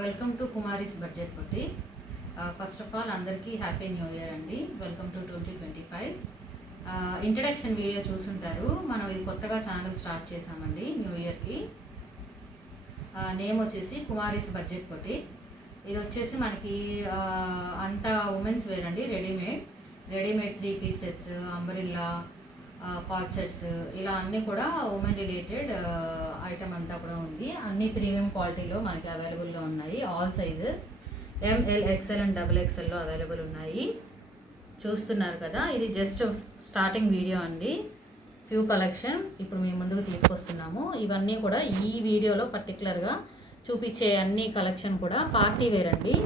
Welcome to Kumari's budget బుట్టి. First of all అందరికీ happy new year అండి. Welcome to 2025. ఇంట్రడక్షన్ వీడియో చూసుంటారు. మనం ఇది కొత్తగా ఛానల్ స్టార్ట్ చేసామండి న్యూ ఇయర్కి. నేమ్ వచ్చేసి కుమారీస్ బడ్జెట్ బుట్టి. ఇది వచ్చేసి మనకి అంతా ఉమెన్స్ వేర్ అండి. Readymade 3 piece sets, umbrella, co-ord sets, ఇలా అన్నీ కూడా ఉమెన్ రిలేటెడ్ ఐటమ్ అంతా కూడా ఉంది. అన్ని ప్రీమియం క్వాలిటీలో మనకి అవైలబుల్గా ఉన్నాయి. All sizes M L, XL and XXLలో అవైలబుల్ ఉన్నాయి. చూస్తున్నారు కదా, ఇది జస్ట్ స్టార్టింగ్ వీడియో అండి. ఫ్యూ కలెక్షన్ ఇప్పుడు మీ ముందుకు తీసుకొస్తున్నాము. ఇవన్నీ కూడా ఈ వీడియోలో పర్టికులర్గా చూపించే అన్ని కలెక్షన్ కూడా పార్టీ వేర్ అండి.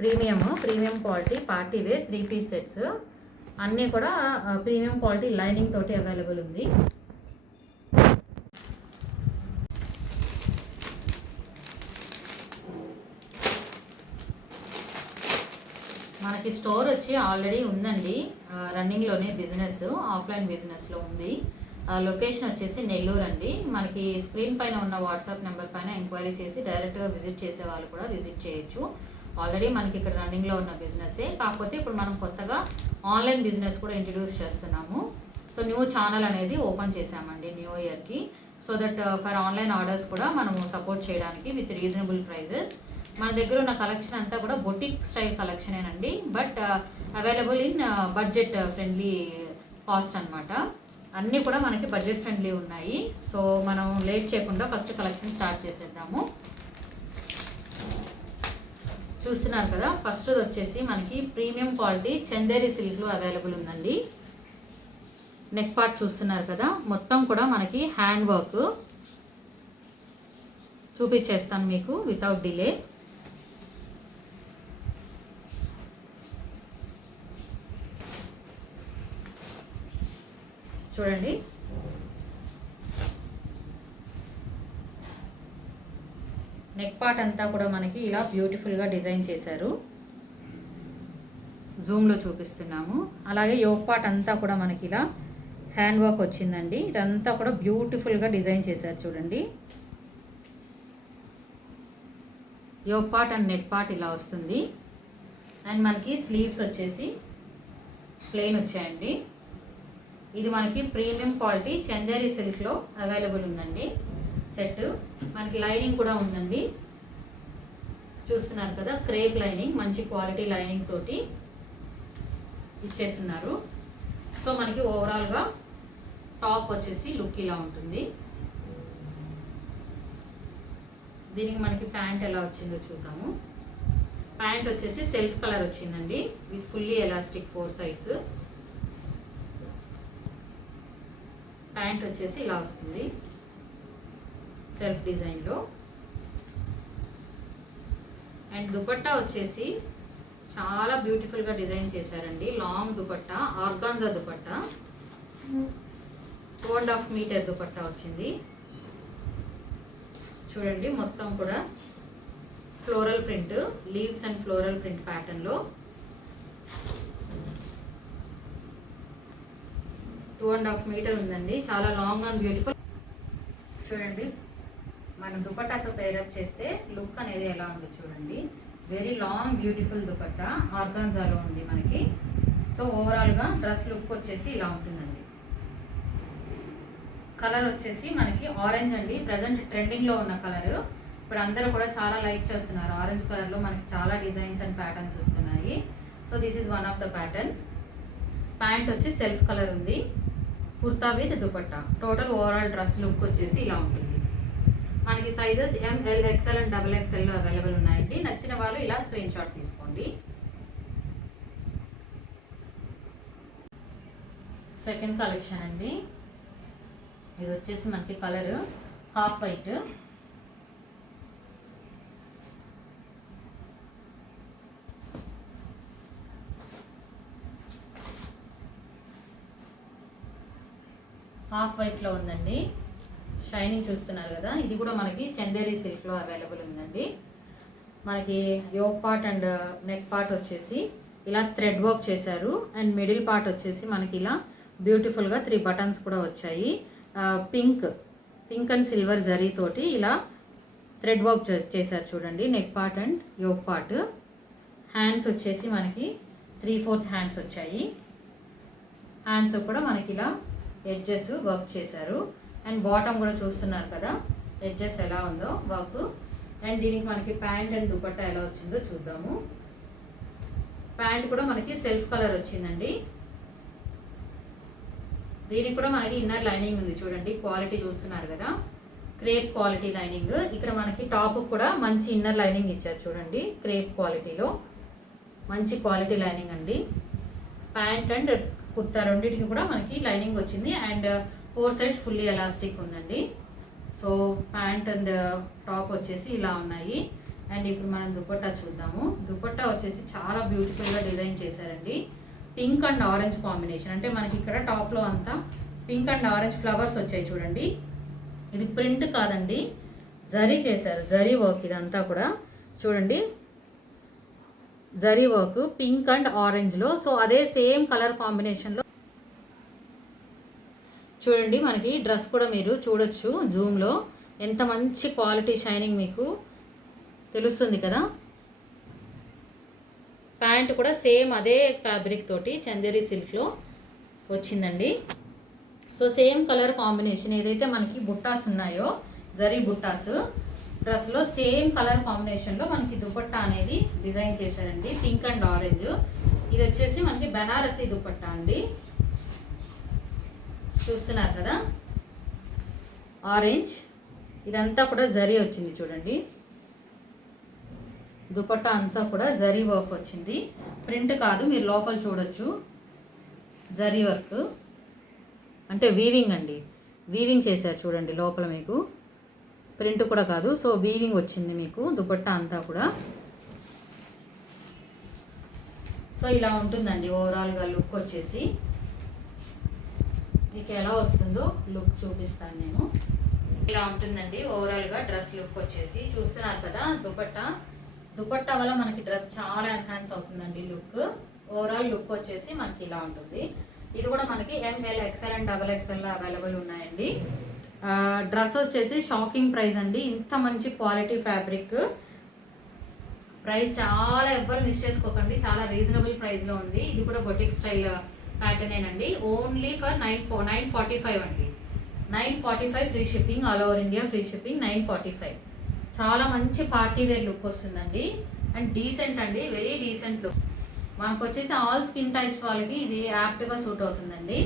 Premium quality party wear 3 piece sets అన్నీ కూడా ప్రీమియం క్వాలిటీ లైనింగ్ తోటి అవైలబుల్ ఉంది. మనకి స్టోర్ వచ్చి ఆల్రెడీ ఉందండి, రన్నింగ్లోనే బిజినెస్, ఆఫ్లైన్ బిజినెస్లో ఉంది. లొకేషన్ వచ్చేసి నెల్లూరు అండి. మనకి స్క్రీన్ పైన ఉన్న వాట్సాప్ నెంబర్ పైన ఎంక్వైరీ చేసి డైరెక్ట్గా విజిట్ చేసే వాళ్ళు కూడా విజిట్ చేయొచ్చు. ఆల్రెడీ మనకి ఇక్కడ రన్నింగ్లో ఉన్న బిజినెస్సే, కాకపోతే ఇప్పుడు మనం కొత్తగా ఆన్లైన్ బిజినెస్ కూడా ఇంట్రడ్యూస్ చేస్తున్నాము. సో న్యూ ఛానల్ అనేది ఓపెన్ చేసామండి న్యూ ఇయర్కి. So that for online orders కూడా మనము సపోర్ట్ చేయడానికి విత్ రీజనబుల్ ప్రైజెస్. మన దగ్గర ఉన్న కలెక్షన్ అంతా కూడా బొటిక్ స్టైల్ కలెక్షనేనండి, but available in budget friendly cost అనమాట. అన్నీ కూడా మనకి బడ్జెట్ ఫ్రెండ్లీ ఉన్నాయి. సో మనం లేట్ చేయకుండా ఫస్ట్ కలెక్షన్ స్టార్ట్ చేసేద్దాము. చూస్తున్నారు కదా, ఫస్ట్ వచ్చేసి మనకి ప్రీమియం క్వాలిటీ చందేరి సిల్క్లో అవైలబుల్ ఉందండి. నెక్ పార్ట్ చూస్తున్నారు కదా, మొత్తం కూడా మనకి హ్యాండ్ వర్క్. చూపించేస్తాను మీకు వితౌట్ డిలే. చూడండి, నెక్ పార్ట్ అంతా కూడా మనకి ఇలా బ్యూటిఫుల్గా డిజైన్ చేశారు. జూమ్లో చూపిస్తున్నాము. అలాగే యోక్ పార్ట్ అంతా కూడా మనకి ఇలా హ్యాండ్ వర్క్ వచ్చిందండి. ఇదంతా కూడా బ్యూటిఫుల్గా డిజైన్ చేశారు చూడండి. Yoke part and neck part ఇలా వస్తుంది. అండ్ మనకి స్లీవ్స్ వచ్చేసి ప్లెయిన్ వచ్చాయండి. ఇది మనకి ప్రీమియం క్వాలిటీ చందేరి సిల్క్లో అవైలబుల్ ఉందండి సెట్. మనకి లైనింగ్ కూడా ఉందండి. చూస్తున్నారు కదా, క్రేప్ లైనింగ్, మంచి క్వాలిటీ లైనింగ్ తోటి ఇచ్చేస్తున్నారు. సో మనకి ఓవరాల్గా టాప్ వచ్చేసి లుక్ ఇలా ఉంటుంది. దీనికి మనకి ప్యాంట్ ఎలా వచ్చిందో చూద్దాము. ప్యాంట్ వచ్చేసి సెల్ఫ్ కలర్ వచ్చిందండి with fully elastic 4 sides. Pant వచ్చేసి ఇలా వస్తుంది సెల్ఫ్ డిజైన్లో. అండ్ దుపట్టా వచ్చేసి చాలా బ్యూటిఫుల్గా డిజైన్ చేశారండి. Long dupatta, organza dupatta, 2.5 meter dupatta వచ్చింది. చూడండి, మొత్తం కూడా floral print, leaves and floral print ప్యాటర్న్లో 2.5 మీటర్ ఉందండి. చాలా లాంగ్ అండ్ బ్యూటిఫుల్. చూడండి, మనం దుపట్టాతో పేరప్ చేస్తే లుక్ అనేది ఎలా ఉందో చూడండి. వెరీ లాంగ్ బ్యూటిఫుల్ దుపట్టా, ఆర్గాన్జాలో ఉంది మనకి. సో ఓవరాల్గా డ్రెస్ లుక్ వచ్చేసి ఇలా ఉంటుందండి. కలర్ వచ్చేసి మనకి ఆరెంజ్ అండి, ప్రజెంట్ ట్రెండింగ్లో ఉన్న కలర్. ఇప్పుడు అందరూ కూడా చాలా లైక్ చేస్తున్నారు. ఆరెంజ్ కలర్లో మనకి చాలా డిజైన్స్ అండ్ ప్యాటర్న్స్ వస్తున్నాయి. So this is one of the pattern. Pant వచ్చి సెల్ఫ్ కలర్ ఉంది, kurta with dupatta. Total overall dress look వచ్చేసి ఇలా ఉంటుంది. మనకి సైజెస్ ఎంఎల్, ఎక్స్ఎల్ అండ్ XXLలో అవైలబుల్ ఉన్నాయండి. నచ్చిన వాళ్ళు ఇలా స్క్రీన్ షాట్ తీసుకోండి. సెకండ్ కలెక్షన్ అండి. ఇది వచ్చేసి మనకి కలర్ హాఫ్ వైట్. హాఫ్ వైట్లో ఉందండి. షైనింగ్ చూస్తున్నారు కదా, ఇది కూడా మనకి చందేరి సిల్క్లో అవైలబుల్ ఉందండి. మనకి yoke part and neck part వచ్చేసి ఇలా థ్రెడ్ వర్క్ చేశారు. అండ్ మిడిల్ పార్ట్ వచ్చేసి మనకి ఇలా బ్యూటిఫుల్గా 3 బటన్స్ కూడా వచ్చాయి. పింక్ అండ్ సిల్వర్ జరీ తోటి ఇలా థ్రెడ్ వర్క్ చేశారు చూడండి. Neck part and yoke part. Hands వచ్చేసి మనకి 3/4 హ్యాండ్స్ వచ్చాయి. హ్యాండ్స్ కూడా మనకి ఇలా ఎడ్జెస్ వర్క్ చేశారు. అండ్ బాటమ్ కూడా చూస్తున్నారు కదా ఎడ్జెస్ ఎలా ఉందో వర్క్. అండ్ దీనికి మనకి ప్యాంట్ అండ్ దుపట్టా ఎలా వచ్చిందో చూద్దాము. ప్యాంట్ కూడా మనకి సెల్ఫ్ కలర్ వచ్చిందండి. దీనికి కూడా మనకి ఇన్నర్ లైనింగ్ ఉంది చూడండి. క్వాలిటీ చూస్తున్నారు కదా, క్రేప్ క్వాలిటీ లైనింగ్. ఇక్కడ మనకి టాప్ కూడా మంచి ఇన్నర్ లైనింగ్ ఇచ్చారు చూడండి. క్రేప్ క్వాలిటీలో మంచి క్వాలిటీ లైనింగ్ అండి. ప్యాంట్ అండ్ కుర్తా రెండింటికి కూడా మనకి లైనింగ్ వచ్చింది. అండ్ 4 సైడ్స్ ఫుల్లీ ఎలాస్టిక్ ఉందండి. సో ప్యాంట్ అండ్ టాప్ వచ్చేసి ఇలా ఉన్నాయి. అండ్ ఇప్పుడు మనం దుపట్టా చూద్దాము. దుపట్టా వచ్చేసి చాలా బ్యూటిఫుల్గా డిజైన్ చేశారండి. Pink and orange combination. అంటే మనకి ఇక్కడ టాప్లో అంతా పింక్ అండ్ ఆరెంజ్ ఫ్లవర్స్ వచ్చాయి చూడండి. ఇది ప్రింట్ కాదండి, జరీ చేశారు. జరీ వర్క్ ఇదంతా కూడా చూడండి. జరీ వర్క్ పింక్ అండ్ ఆరెంజ్లో. సో అదే సేమ్ కలర్ కాంబినేషన్లో చూడండి. మనకి డ్రెస్ కూడా మీరు చూడొచ్చు జూమ్లో. ఎంత మంచి క్వాలిటీ షైనింగ్ మీకు తెలుస్తుంది కదా. ప్యాంట్ కూడా సేమ్ అదే ఫ్యాబ్రిక్ తోటి చందేరి సిల్క్లో వచ్చిందండి. So same colour combination. ఏదైతే మనకి బుట్టాస్ ఉన్నాయో జరీ బుట్టాస్ డ్రెస్లో సేమ్ కలర్ కాంబినేషన్లో మనకి దుపట్టా అనేది డిజైన్ చేశారండి. Pink and orange. ఇది వచ్చేసి మనకి బనారసి దుపట్టా అండి. చూస్తున్నారు కదా ఆరెంజ్. ఇదంతా కూడా జరీ వచ్చింది చూడండి. దుపట్టా అంతా కూడా జరీ వర్క్ వచ్చింది. ప్రింట్ కాదు, మీరు లోపల చూడొచ్చు. జరీ వర్క్ అంటే వీవింగ్ అండి. వీవింగ్ చేశారు చూడండి లోపల మీకు. ప్రింట్ కూడా కాదు. సో వీవింగ్ వచ్చింది మీకు దుపట్టా అంతా కూడా. సో ఇలా ఉంటుందండి ఓవరాల్గా లుక్ వచ్చేసి. మీకు ఎలా వస్తుందో లుక్ చూపిస్తాను నేను. ఇలా ఉంటుందండి ఓవరాల్గా డ్రెస్ లుక్ వచ్చేసి. చూస్తున్నారు కదా దుపట్టా వల్ల మనకి డ్రెస్ చాలా ఎన్హాన్స్ అవుతుందండి లుక్. ఓవరాల్ లుక్ వచ్చేసి మనకి ఇలా ఉంటుంది. ఇది కూడా మనకి ML, XL and XXL available ఉన్నాయండి. డ్రెస్ వచ్చేసి షాకింగ్ ప్రైస్ అండి. ఇంత మంచి క్వాలిటీ ఫ్యాబ్రిక్. ప్రైస్ చాలా ఎవ్వరు మిస్ చేసుకోకండి. చాలా రీజనబుల్ ప్రైస్లో ఉంది. ఇది కూడా బొటిక్ స్టైల్ ప్యాటర్నేనండి. ఓన్లీ ఫర్ 945 అండి. 945 free shipping. All over India free shipping. 945. చాలా మంచి పార్టీ వేర్ లుక్ వస్తుందండి. అండ్ డీసెంట్ అండి, వెరీ డీసెంట్ లుక్. మనకు వచ్చేసి ఆల్ స్కిన్ టైప్స్ వాళ్ళకి ఇది యాప్ట్గా సూట్ అవుతుందండి.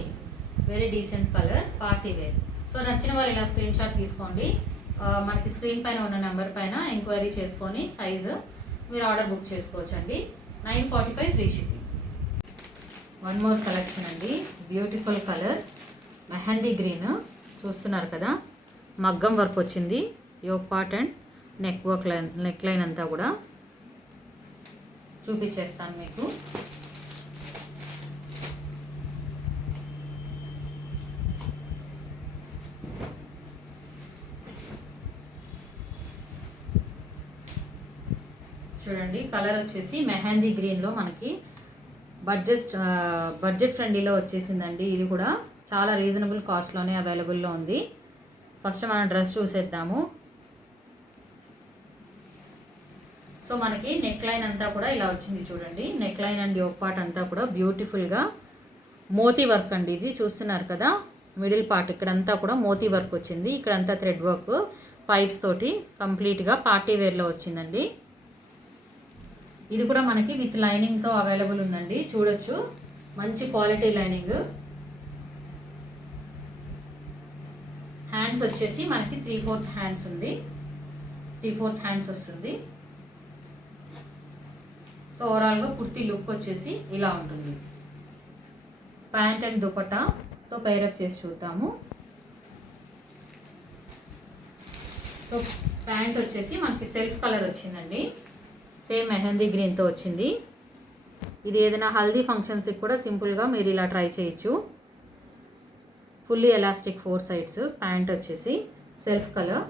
Very decent colour, party wear. So నచ్చిన వాళ్ళు ఇలా స్క్రీన్ షాట్ తీసుకోండి. మనకి స్క్రీన్ పైన ఉన్న నెంబర్ పైన ఎంక్వైరీ చేసుకొని సైజు మీరు ఆర్డర్ బుక్ చేసుకోవచ్చు అండి. 945 free shipping. One more collection అండి. Beautiful colour mehndi green. చూస్తున్నారు కదా మగ్గం వర్క్ వచ్చింది. Yoke part and neck line అంతా కూడా చూపించేస్తాను మీకు. చూడండి కలర్ వచ్చేసి మెహందీ గ్రీన్లో మనకి బడ్జెట్ ఫ్రెండ్లీలో వచ్చేసిందండి. ఇది కూడా చాలా రీజనబుల్ కాస్ట్లోనే అవైలబుల్లో ఉంది. ఫస్ట్ మనం డ్రెస్ చూసేద్దాము. సో మనకి నెక్ లైన్ అంతా కూడా ఇలా వచ్చింది చూడండి. Neckline and yoke part అంతా కూడా బ్యూటిఫుల్గా మోతీ వర్క్ అండి. ఇది చూస్తున్నారు కదా మిడిల్ పార్ట్ ఇక్కడంతా కూడా మోతీ వర్క్ వచ్చింది. ఇక్కడంతా థ్రెడ్ వర్క్ పైప్స్ తోటి కంప్లీట్గా పార్టీ వేర్లో వచ్చిందండి. ఇది కూడా మనకి విత్ లైనింగ్తో అవైలబుల్ ఉందండి. చూడొచ్చు మంచి క్వాలిటీ లైనింగ్. హ్యాండ్స్ వచ్చేసి మనకి 3/4 హ్యాండ్స్ ఉంది. 3/4 హ్యాండ్స్ వస్తుంది. సో ఓవరాల్గా కుర్తీ లుక్ వచ్చేసి ఇలా ఉంటుంది. ప్యాంట్ అండ్ దుపట్టాతో పైరప్ చేసి చూద్దాము. సో ప్యాంట్ వచ్చేసి మనకి సెల్ఫ్ కలర్ వచ్చిందండి. సేమ్ మెహందీ గ్రీన్తో వచ్చింది. ఇది ఏదైనా హల్దీ ఫంక్షన్స్కి కూడా సింపుల్గా మీరు ఇలా ట్రై చేయొచ్చు. Fully elastic 4 sides. ప్యాంట్ వచ్చేసి సెల్ఫ్ కలర్.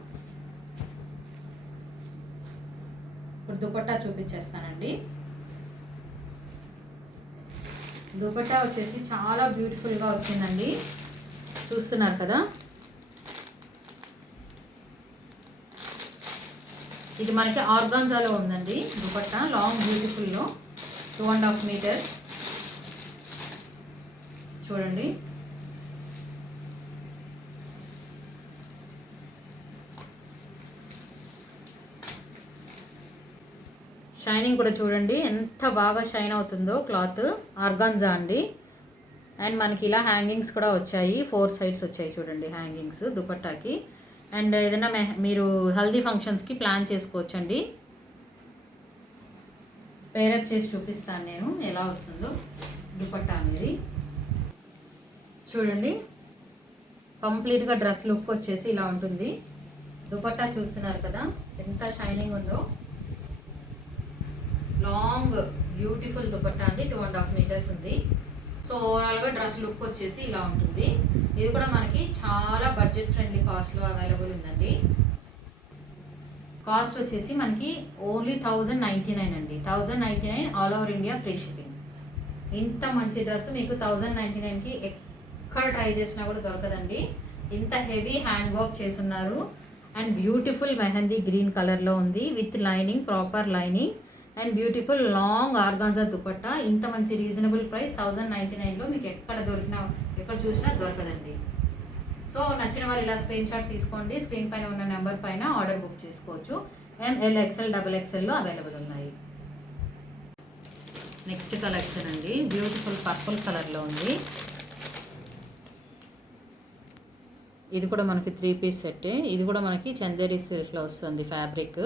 ఇప్పుడు దుపట్టా చూపించేస్తానండి. దుపట్టా వచ్చేసి చాలా బ్యూటిఫుల్గా వచ్చిందండి. చూస్తున్నారు కదా ఇది మనకి ఆర్గాన్జాలో ఉందండి దుపట్టా, లాంగ్ బ్యూటిఫుల్లో 2.5 మీటర్. చూడండి షైనింగ్ కూడా చూడండి ఎంత బాగా షైన్ అవుతుందో. క్లాత్ ఆర్గాన్జా అండి. అండ్ మనకి ఇలా హ్యాంగింగ్స్ కూడా వచ్చాయి, 4 సైడ్స్ వచ్చాయి చూడండి హ్యాంగింగ్స్ దుపట్టాకి. అండ్ ఏదైనా మీరు హల్దీ ఫంక్షన్స్కి ప్లాన్ చేసుకోవచ్చండి. పేరప్ చేసి చూపిస్తాను నేను ఎలా వస్తుందో దుపట్టా అనేది. చూడండి కంప్లీట్గా డ్రెస్ లుక్ వచ్చేసి ఇలా ఉంటుంది. దుపట్టా చూస్తున్నారు కదా ఎంత షైనింగ్ ఉందో. లాంగ్ బ్యూటిఫుల్ దుపట్టా అండి, 2.5 మీటర్స్ ఉంది. సో ఓవరాల్గా డ్రెస్ లుక్ వచ్చేసి ఇలా ఉంటుంది. ఇది కూడా మనకి చాలా బడ్జెట్ ఫ్రెండ్లీ కాస్ట్లో అవైలబుల్ ఉందండి. కాస్ట్ వచ్చేసి మనకి ఓన్లీ 1099 అండి. 1099 all over India free shipping. ఇంత మంచి డ్రెస్ మీకు 1099కి ఎక్కడ ట్రై చేసినా కూడా దొరకదండి. ఇంత హెవీ హ్యాండ్ వర్క్ చేసున్నారు. అండ్ బ్యూటిఫుల్ మెహందీ గ్రీన్ కలర్లో ఉంది with lining, proper lining and beautiful long organza dupatta. ఇంత మంచి రీజనబుల్ ప్రైస్ 1099లో మీకు ఎక్కడ చూసినా దొరకదండి. సో నచ్చిన వారు ఇలా స్క్రీన్ షాట్ తీసుకోండి. స్క్రీన్ పైన ఉన్న నెంబర్ పైన ఆర్డర్ బుక్ చేసుకోవచ్చు. ML, XL, XXLలో అవైలబుల్ ఉన్నాయి. నెక్స్ట్ కలెక్షన్ అండి, బ్యూటిఫుల్ పర్పుల్ కలర్లో ఉంది. ఇది కూడా మనకి 3 పీస్ సెట్. ఇది కూడా మనకి చందేరి సిల్క్లో వస్తుంది ఫ్యాబ్రిక్.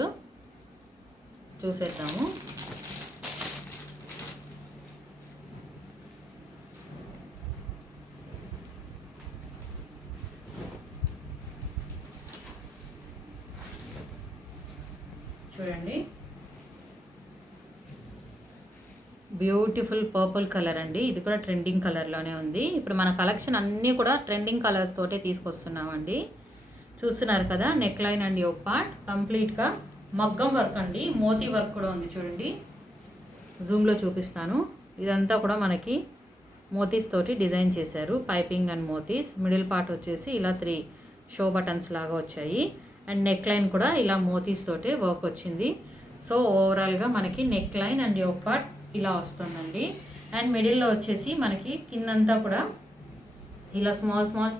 చూసేద్దాము. చూడండి బ్యూటిఫుల్ పర్పుల్ కలర్ అండి. ఇది కూడా ట్రెండింగ్ కలర్లోనే ఉంది. ఇప్పుడు మన కలెక్షన్ అన్నీ కూడా ట్రెండింగ్ కలర్స్ తోటే తీసుకొస్తున్నామండి. చూస్తున్నారు కదా neckline and yoke part కంప్లీట్గా మగ్గం వర్క్ అండి. మోతీ వర్క్ కూడా ఉంది చూడండి. జూమ్లో చూపిస్తాను. ఇదంతా కూడా మనకి మోతీస్ తోటి డిజైన్ చేశారు. పైపింగ్ అండ్ మోతీస్. మిడిల్ పార్ట్ వచ్చేసి ఇలా 3 షో బటన్స్ లాగా వచ్చాయి. అండ్ నెక్ లైన్ కూడా ఇలా మోతీస్ తోటి వర్క్ వచ్చింది. సో ఓవరాల్గా మనకి neckline and yoke part ఇలా వస్తుందండి. అండ్ మిడిల్లో వచ్చేసి మనకి కిందంతా కూడా ఇలా స్మాల్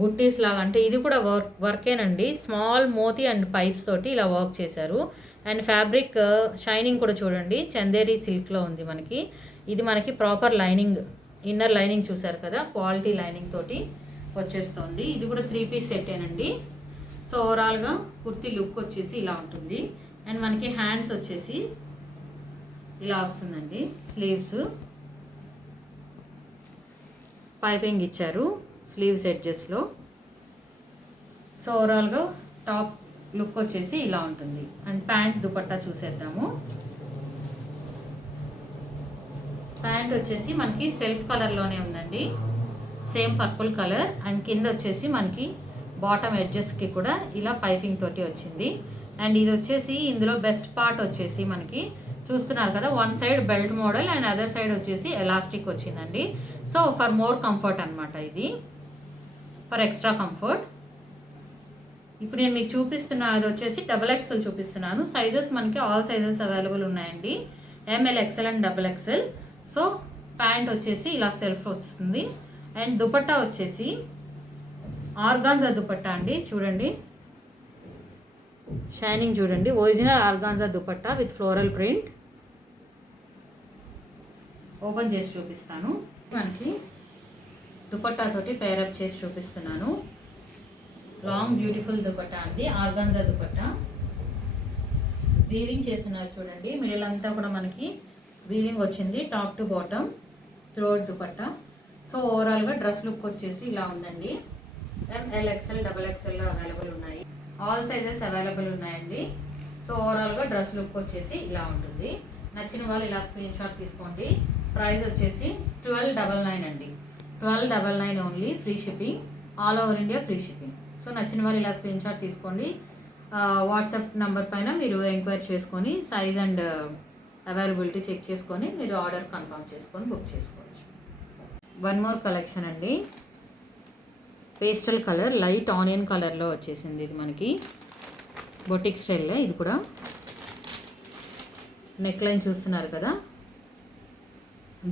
బుట్టీస్ లాగా, అంటే ఇది కూడా వర్కేనండి. స్మాల్ మోతీ అండ్ పైప్స్ తోటి ఇలా వర్క్ చేశారు. అండ్ ఫ్యాబ్రిక్ షైనింగ్ కూడా చూడండి చందేరి సిల్క్లో ఉంది మనకి. ఇది మనకి ప్రాపర్ లైనింగ్, ఇన్నర్ లైనింగ్ చూసారు కదా, క్వాలిటీ లైనింగ్ తోటి వచ్చేస్తుంది. ఇది కూడా 3 పీస్ సెట్టేనండి. సో ఓవరాల్గా కుర్తీ లుక్ వచ్చేసి ఇలా ఉంటుంది. అండ్ మనకి హ్యాండ్స్ వచ్చేసి ఇలా వస్తుందండి. స్లీవ్స్ పైపింగ్ ఇచ్చారు స్లీవ్స్ ఎడ్జెస్లో. సో ఓవరాల్గా టాప్ లుక్ వచ్చేసి ఇలా ఉంటుంది. అండ్ ప్యాంట్ దుపట్టా చూసేద్దాము. ప్యాంట్ వచ్చేసి మనకి సెల్ఫ్ కలర్లోనే ఉందండి, సేమ్ పర్పుల్ కలర్. అండ్ కింద వచ్చేసి మనకి బాటమ్ ఎడ్జెస్కి కూడా ఇలా పైపింగ్ తోటి వచ్చింది. అండ్ ఇది వచ్చేసి ఇందులో బెస్ట్ పార్ట్ వచ్చేసి మనకి చూస్తున్నారు కదా, one side belt model and other side వచ్చేసి ఎలాస్టిక్ వచ్చిందండి. సో ఫర్ మోర్ కంఫర్ట్ అనమాట, ఇది ఫర్ ఎక్స్ట్రా కంఫర్ట్. ఇప్పుడు నేను మీకు చూపిస్తున్న అది వచ్చేసి XXL చూపిస్తున్నాను. సైజెస్ మనకి ఆల్ సైజెస్ అవైలబుల్ ఉన్నాయండి, ML, XL and XXL. So pant వచ్చేసి ఇలా సెల్ఫ్ వస్తుంది. అండ్ దుపట్టా వచ్చేసి ఆర్గాన్జా దుపట్టా అండి. చూడండి షైనింగ్ చూడండి, original organza dupatta with floral print. Open చేసి చూపిస్తాను. మనకి దుపట్టా తోటి పేరప్ చేసి చూపిస్తున్నాను. లాంగ్ బ్యూటిఫుల్ దుపట్టా అండి, ఆర్గాన్జా దుపట్టా. వీవింగ్ చేస్తున్నారు చూడండి, మిడిల్ అంతా కూడా మనకి వీవింగ్ వచ్చింది టాప్ టు బాటమ్ త్రోట్ దుపట్టా. సో ఓవరాల్గా డ్రెస్ లుక్ వచ్చేసి ఇలా ఉందండి. ML, XL, XXL అవైలబుల్ ఉన్నాయి, ఆల్ సైజెస్ అవైలబుల్ ఉన్నాయండి. సో ఓవరాల్గా డ్రెస్ లుక్ వచ్చేసి ఇలా ఉంటుంది. నచ్చిన వాళ్ళు ఇలా స్క్రీన్ షాట్ తీసుకోండి. ప్రైస్ వచ్చేసి 1299 అండి, 1299 only, free shipping, all over India free shipping. So నచ్చిన వాళ్ళు ఇలా స్క్రీన్ షాట్ తీసుకోండి. వాట్సాప్ నెంబర్ పైన మీరు ఎంక్వైరీ చేసుకొని సైజ్ అండ్ అవైలబిలిటీ చెక్ చేసుకొని మీరు ఆర్డర్ కన్ఫర్మ్ చేసుకొని బుక్ చేసుకోవచ్చు. వన్ మోర్ కలెక్షన్ అండి, పేస్టల్ కలర్, లైట్ ఆనియన్ కలర్లో వచ్చేసింది ఇది మనకి. బొటిక్ స్టైల్లో ఇది కూడా నెక్ లైన్ చూస్తున్నారు కదా,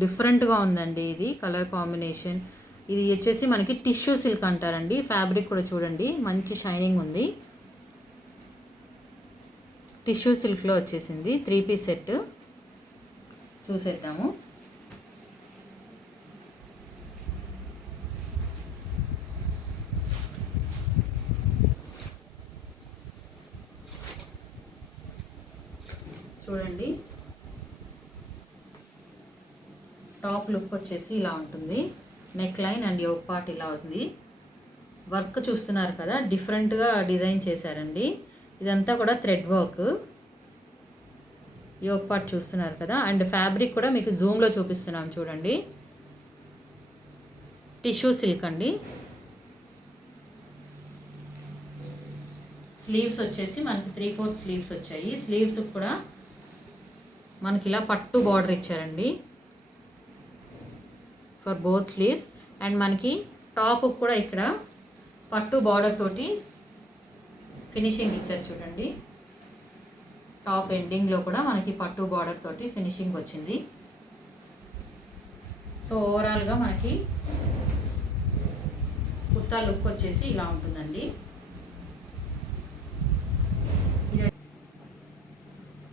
డిఫరెంట్గా ఉందండి. ఇది కలర్ కాంబినేషన్. ఇది వచ్చేసి మనకి టిష్యూ సిల్క్ అంటారండి. ఫ్యాబ్రిక్ కూడా చూడండి మంచి షైనింగ్ ఉంది. టిష్యూ సిల్క్లో వచ్చేసింది. 3 పీస్ సెట్ చూసేద్దాము. చూడండి, టాప్ లుక్ వచ్చేసి ఇలా ఉంటుంది. Neckline and yoke part ఇలా ఉంది. వర్క్ చూస్తున్నారు కదా, డిఫరెంట్గా డిజైన్ చేశారండి. ఇదంతా కూడా థ్రెడ్ వర్క్. యోక్ పార్ట్ చూస్తున్నారు కదా, అండ్ ఫ్యాబ్రిక్ కూడా మీకు జూమ్లో చూపిస్తున్నాం చూడండి. టిష్యూ సిల్క్ అండి. స్లీవ్స్ వచ్చేసి మనకి 3/4 స్లీవ్స్ వచ్చాయి. స్లీవ్స్ కూడా మనకి ఇలా పట్టు బార్డర్ ఇచ్చారండి ఫర్ బోత్ స్లీవ్స్. అండ్ మనకి టాప్ కూడా ఇక్కడ పట్టు బార్డర్ తోటి ఫినిషింగ్ ఇచ్చారు చూడండి. టాప్ ఎండింగ్లో కూడా మనకి పట్టు బార్డర్ తోటి ఫినిషింగ్ వచ్చింది. సో ఓవరాల్గా మనకి కుర్తా లుక్ వచ్చేసి ఇలా ఉంటుందండి.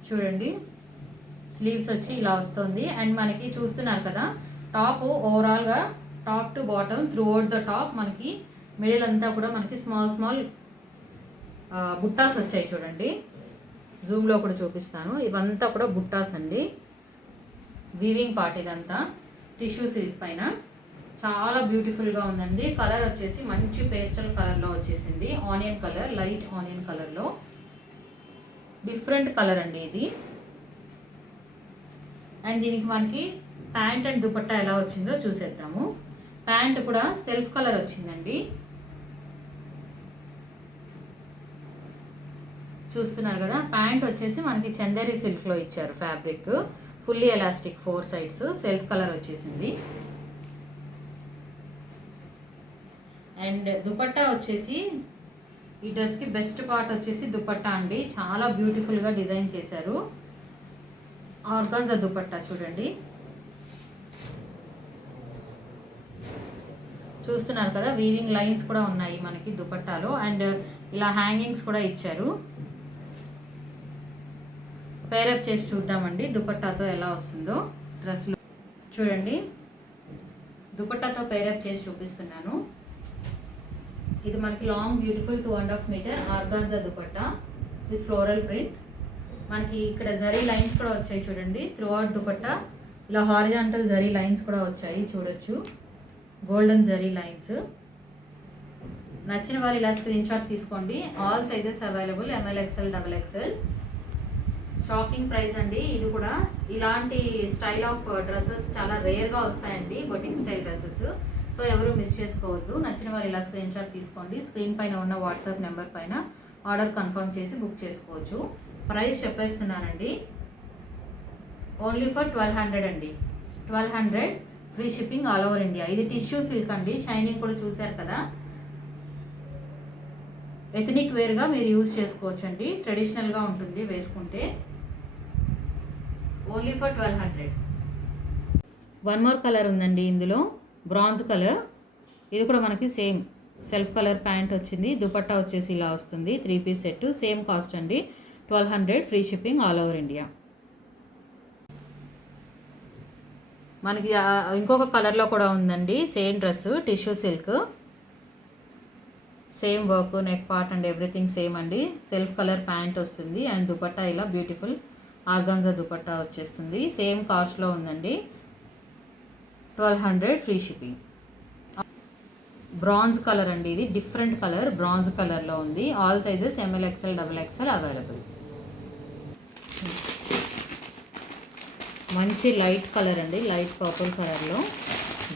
చూడండి, స్లీవ్స్ వచ్చి ఇలా వస్తుంది. అండ్ మనకి చూస్తున్నారు కదా, టాప్ ఓవరాల్గా top to bottom through out the top మనకి మిడిల్ అంతా కూడా మనకి స్మాల్ స్మాల్ బుట్టాస్ వచ్చాయి చూడండి. జూమ్లో కూడా చూపిస్తాను. ఇవంతా కూడా బుట్టాస్ అండి. వీవింగ్ పార్ట్ ఇదంతా టిష్యూ సిల్క్ పైన చాలా బ్యూటిఫుల్గా ఉందండి. కలర్ వచ్చేసి మంచి పేస్టల్ కలర్లో వచ్చేసింది. ఆనియన్ కలర్, లైట్ ఆనియన్ కలర్లో డిఫరెంట్ కలర్ అండి ఇది. అండ్ దీనికి మనకి ప్యాంట్ అండ్ దుపట్టా ఎలా వచ్చిందో చూసేద్దాము. ప్యాంట్ కూడా సెల్ఫ్ కలర్ వచ్చిందండి. చూస్తున్నారు కదా, ప్యాంట్ వచ్చేసి మనకి చందేరి సిల్క్లో ఇచ్చారు. Fabric fully elastic, 4 sides self colour వచ్చేసింది. అండ్ దుపట్టా వచ్చేసి ఈ డ్రెస్కి బెస్ట్ పార్ట్ వచ్చేసి దుపట్టా అండి. చాలా బ్యూటిఫుల్గా డిజైన్ చేశారు. ఆర్గాన్జా దుపట్టా చూడండి. చూస్తున్నారు కదా, వీవింగ్ లైన్స్ కూడా ఉన్నాయి మనకి దుపట్టాలో. అండ్ ఇలా హ్యాంగింగ్స్ కూడా ఇచ్చారు. పేరప్ చేసి చూద్దామండి దుపట్టాతో ఎలా వస్తుందో డ్రెస్లో. చూడండి, దుపట్టాతో పేరప్ చేసి చూపిస్తున్నాను. ఇది మనకి long beautiful 2.5 meter organza dupatta with floral print. మనకి ఇక్కడ జరీ లైన్స్ కూడా వచ్చాయి చూడండి. త్రూ అవుట్ దుపట్టా ఇలా హారిజాంటల్ జరీ లైన్స్ కూడా వచ్చాయి చూడొచ్చు. Golden zari lines. నచ్చిన వాళ్ళు ఇలా స్క్రీన్ షాట్ తీసుకోండి. All sizes available, ML, XL, XXL. Shocking price అండి. ఇది కూడా ఇలాంటి స్టైల్ ఆఫ్ డ్రెస్సెస్ చాలా రేర్గా వస్తాయండి, బొటిక్ స్టైల్ డ్రెస్సెస్. సో ఎవరు మిస్ చేసుకోవద్దు. నచ్చిన వాళ్ళు ఇలా స్క్రీన్ షాట్ తీసుకోండి. స్క్రీన్ పైన ఉన్న వాట్సాప్ నెంబర్ పైన ఆర్డర్ కన్ఫర్మ్ చేసి బుక్ చేసుకోవచ్చు. ప్రైస్ చెప్పేస్తున్నానండి. ఓన్లీ ఫర్ 1200 అండి. 1200 free shipping all over India. ఇది టిష్యూ సిల్క్ అండి. షైనింగ్ కూడా చూశారు కదా. ఎథనిక్ వేర్గా మీరు యూజ్ చేసుకోవచ్చు అండి. ట్రెడిషనల్గా ఉంటుంది వేసుకుంటే. Only for 1200. One more colour ఉందండి ఇందులో, బ్రాంజ్ కలర్. ఇది కూడా మనకి సేమ్ సెల్ఫ్ కలర్ ప్యాంట్ వచ్చింది. దుపట్టా వచ్చేసి ఇలా వస్తుంది. 3 పీస్ సెట్. సేమ్ కాస్ట్ అండి, 1200 free shipping all over India. మనకి ఇంకొక కలర్లో కూడా ఉందండి same dress, tissue silk. Same work, neck part and everything same అండి. సెల్ఫ్ కలర్ ప్యాంట్ వస్తుంది అండ్ దుపట్టా ఇలా బ్యూటిఫుల్ ఆర్గాన్జా దుపట్టా వచ్చేస్తుంది. సేమ్ కాస్ట్లో ఉందండి, 1200 ఫ్రీ షిప్పింగ్. బ్రాంజ్ కలర్ అండి. ఇది డిఫరెంట్ కలర్, బ్రాంజ్ కలర్లో ఉంది. All sizes ML, XL, XXL available. మంచి లైట్ కలర్ అండి, లైట్ పర్పుల్ కలర్లో